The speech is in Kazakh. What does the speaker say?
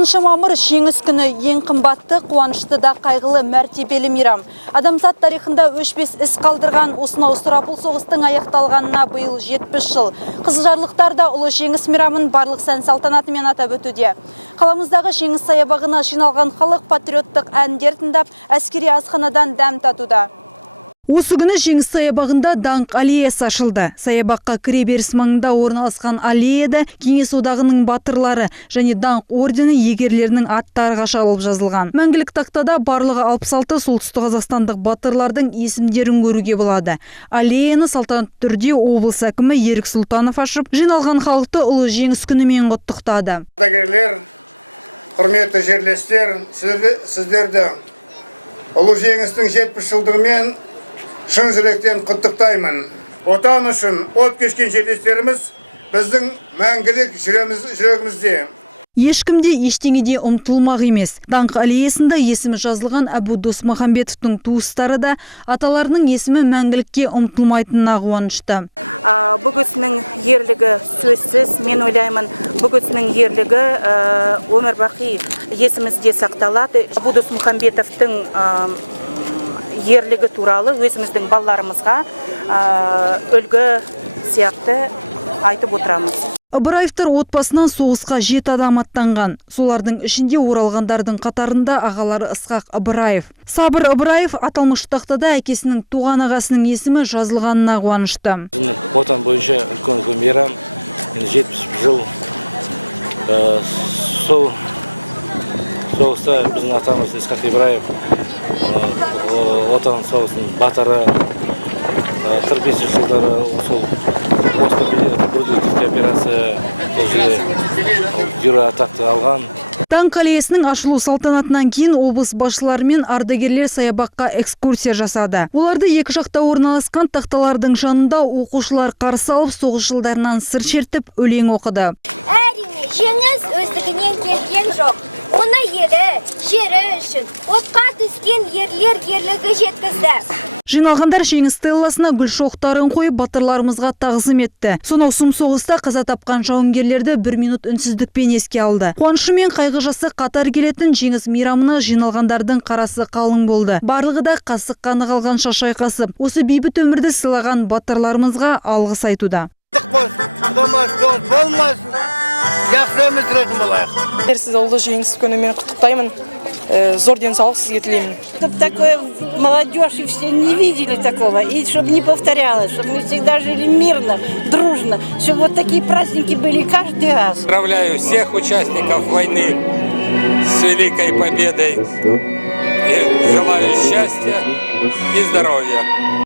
9 мамыр жеңіс күні ең қымбатты, қуанышты да қайғылы мәртебелі мейрам. Адамзат тарихында өшпес із қалдырған осынау сұрапыл соғыстың аяқталғанына биыл 70 жыл. Қызылжарлықтар да ұлы жеңіс мейрамын барлық сән салтанатымен атап өтуде. Қаламыздағы жеңіс саябағына жиналған халық патриоттық әндер тыңдап, әскери асханадан дәм татуда. Осы күні жеңіс саябағында даңқ аллеясы ашылды. Саябаққа кіре беріс маңында орналасқан аллеяда Кеңес одағының батырлары және даңқ ордені егерлерінің аттары қашалып жазылған. Мәңгілік тақтада барлығы 66 солтүстік қазақстандық батырлардың есімдерін көруге болады. Аллеяны салтанатты түрде облыс әкімі Ерік Сұлтанов ашып, жиналған халықты ұлы жеңіс күнімен құттықтады. Ардагерлер, құрметті жерлестер, сіздерді ұлы жеңістің 70 жылдығымен шын жүректен құттықтаймын. Отан үшін от кешкен жерлестеріміз біздің мәңгілік жүрегімізде. Ешкімде ештеңеде ұмтылмақ емес. Даңқ аллеясында есімі жазылған Әбу Досмұхамбетовтің туыстары да аталарының есімі мәңгілікке ұмтылмайтынына қуанышты. Бүгісінің ерлігі сөзсіз, мен ойлаймын, бүгісінің ерлігі өмір-бақи есімізде сақталады. Әбу Досмұхамбетовтың ерлігі туралы өзіміздің балаларымызға үлгі сияқты айтып отырамыз. Ыбыраевтар отбасынан соғысқа 7 адам аттанған. Солардың ішінде оралғандардың қатарында ағалары Ысқақ Ыбыраев. Сабыр Ыбыраев аталмыш тақтада әкесінің туған ағасының есімі жазылғанына қуанышты. Отан бойынша үлкен мейрам, 70 жыл сол соғыста біздің атамыз Ысқақ Ыбыраев отан соғысының батыры, 45 жылдары сол операция герой атақты алған. Даңқ аллеясының ашылу салтанатынан кейін облыс басшылары мен ардагерлер саябаққа экскурсия жасады. Оларды екі жақта орналасқан тақталардың жанында оқушылар қарсы алып, соғыс жылдарынан сыр шертіп өлең оқыды. Әрине, жеңіс өздігінен келген жоқ. Оны елі, жері үшін отқа түскен ерлер ерлігі жеткізді. Жиналғандар жеңіс стелласына гүл шоқтарын қойып батырларымызға тағзым етті. Сонау сұм соғыста қаза тапқан жауынгерлерді 1 минут үнсіздікпен еске алды. Қуанышы мен қайғы жасы қатар келетін жеңіс мейрамына жиналғандардың қарасы қалың болды. Барлығы да қасық қаны қалғанша шайқасып, осы бейбіт өмірді сыйлаған батырларымызға алғыс айтуда. Сізді ұлы жеңіс күнімен құттықтаймын. Зор денсаулық сізге тілеймін. Чтобы такое молодежь и все не видели такого, и чтобы не повторялось, чтобы мы всегда жили мирно, дружно, чтобы вот такие праздники были каждый раз. Поздравляю всех участников войны с великой победой. И желаю счастья и здоровья.